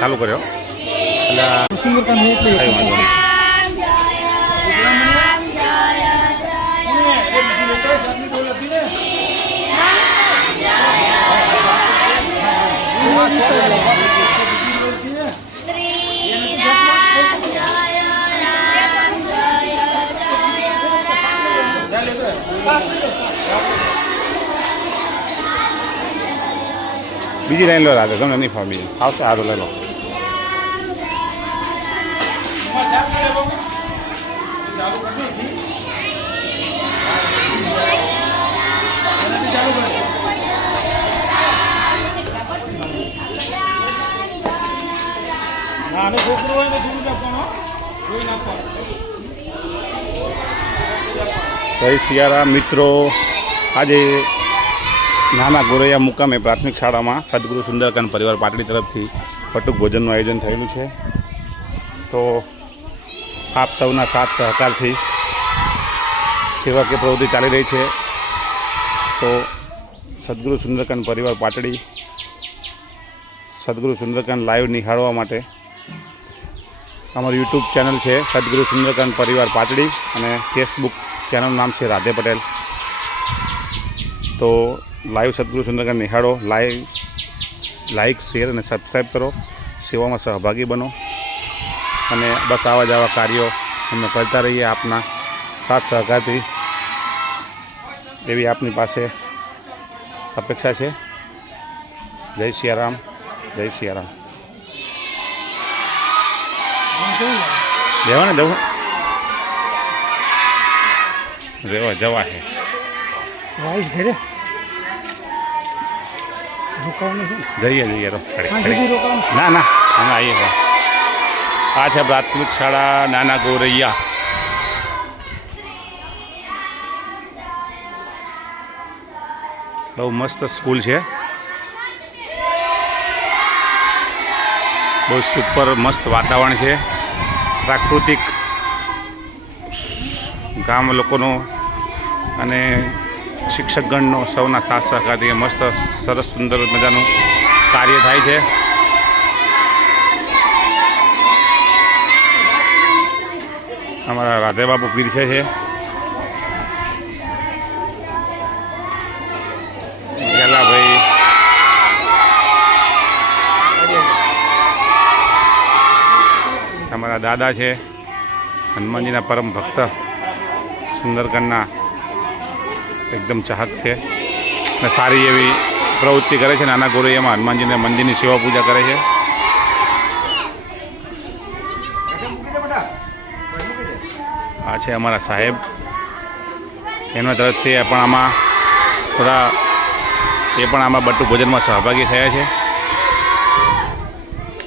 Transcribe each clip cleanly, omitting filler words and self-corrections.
ચાલુ કર્યો એટલે સુંદરકાંડ એટલી કઈ વાંધો નહીં. બીજી લાઈન લો રાધે તમને નહીં ફાવે બીજી આવશે સારું લઈ લો. જય સિયારામ મિત્રો, આજે નાના ગોરૈયા મુકામે પ્રાથમિક શાળામાં સદગુરુ સુંદરકાંડ પરિવાર પાટડી તરફથી પટુક ભોજનનું આયોજન થયેલું છે. તો આપ સૌના સાથ સહકારથી સેવાકીય પ્રવૃત્તિ ચાલી રહી છે. તો સદગુરુ સુંદરકાંડ પરિવાર પાટડી સદગુરુ સુંદરકાંડ લાઈવ નિહાળવા માટે અમારું યુટ્યુબ ચેનલ છે સદગુરુ સુંદરકાંડ પરિવાર પાટડી અને ફેસબુક ચેનલનું નામ છે રાધે પટેલ. તો લાઈવ સદગુરુ સુંદરકાંડ નિહાળો, લાઈક શેર અને સબસ્ક્રાઈબ કરો, સેવામાં સહભાગી બનો અને બસ આવા જ આવા કાર્યો અમે કરતા રહીએ આપના સાથ સહકારથી, એવી આપની પાસે અપેક્ષા છે. જય સિયારામ, જય સિયારામ. જવા ને જવું રેવા જવા છે જઈએ તો ના ના અમે આવીએ. આ છે પ્રાથમિક શાળા નાના ગોરૈયા. બહુ મસ્ત સ્કૂલ છે, બહુ સુપર મસ્ત વાતાવરણ છે. પ્રાકૃતિક ગામ લોકોનો અને શિક્ષકગણનો સૌના સાથ સહકારથી મસ્ત સરસ સુંદર મજાનું કાર્ય થાય છે. અમારા રાધે બાપુ પીરસે છે. ભાઈ અમારા દાદા છે, હનુમાનજીના પરમ ભક્ત, સુંદરકાંડના એકદમ ચાહક છે અને સારી એવી પ્રવૃત્તિ કરે છે. નાના ગોરૈયામાં હનુમાનજીને મંદિરની સેવા પૂજા કરે છે. આ છે અમારા સાહેબ, એમના તરફથી પણ આમાં થોડા એ પણ આમાં બટુ ભોજનમાં સહભાગી થયા છે.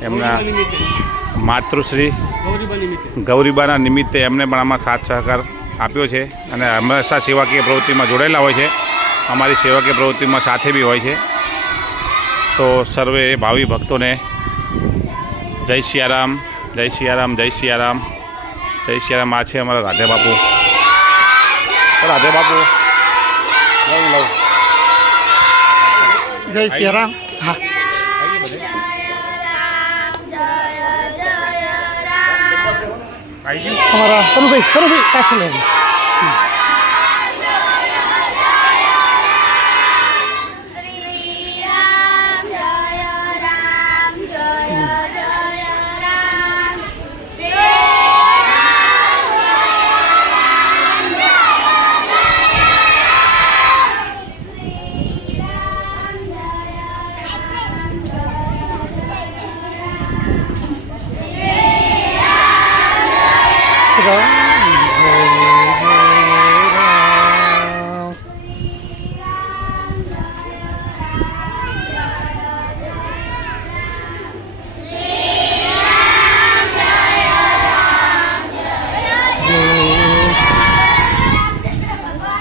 એમના માતૃશ્રી ગૌરીબાના નિમિત્તે એમને પણ આમાં સાથ સહકાર આપ્યો છે અને હંમેશા સેવાકીય પ્રવૃત્તિમાં જોડાયેલા હોય છે. અમારી સેવાકીય પ્રવૃત્તિમાં સાથે બી હોય છે. તો સર્વે ભાવિ ભક્તોને જય સિયારામ, જય સિયારામ, જય સિયારામ, જય સિયારામ. આ છે અમારા રાધે બાપુ. રાધે બાપુ લઉં જય સિયારામ. હા અમારા કનુભાઈ પાછળ લેવું.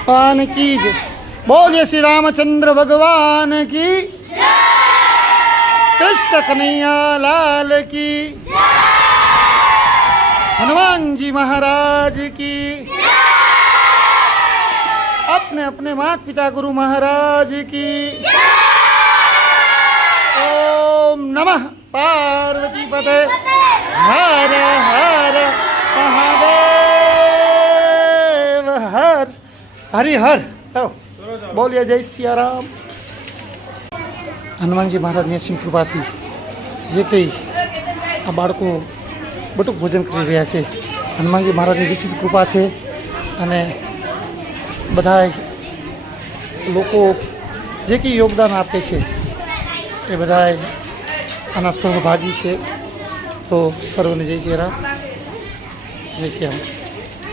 भगवान की जय। बोलिए श्री रामचंद्र भगवान की, कृष्ण कन्हैया लाल की, हनुमान जी महाराज की, अपने अपने माता पिता गुरु महाराज की। ओम नमः પાર્વતી પતે હર હર મહાદેવ હર હરિહર ચાલો બોલીએ જય સિયારામ. હનુમાનજી મહારાજની અસીમ કૃપાથી જે કંઈ આ બાળકો બટુક ભોજન કરી રહ્યા છે, હનુમાનજી મહારાજની વિશેષ કૃપા છે. અને બધા લોકો જે કંઈ યોગદાન આપે છે એ બધા આના સહભાગી છે. તો સર્વને જય સિયારામ, જય સિયારામ.